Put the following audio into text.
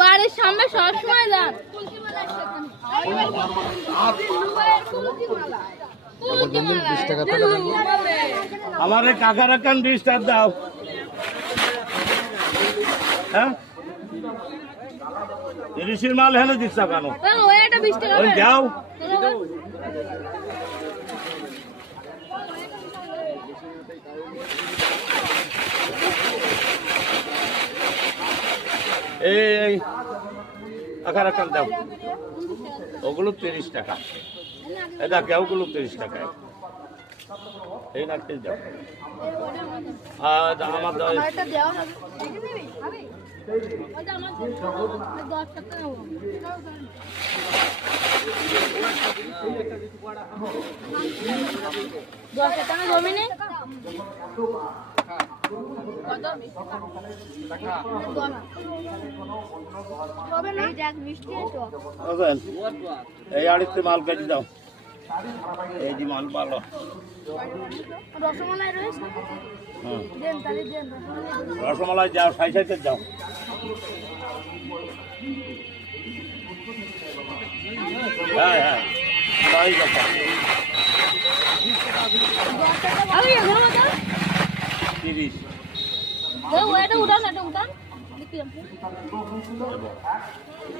বাড়ির সামনে সবসময় যান আমার কাকার কান 20 টাকা দাও। হ্যাঁ ঋষির মাল হেন দিচ্ছ কেন? যাও এই কাকার কান দাও, ওগুলো 30 টাকা। এটা কেউগুলো 30 টাকা। এই নাকতে যাও। আমার এই আড়িতে মাল কেটে দাও। এই যে মাল ভালো রসমালাই রয়েছে, রসমালাই যাও, সাইতে যাও। হ্যাঁ হ্যাঁ তাই কথা। 30 উঠান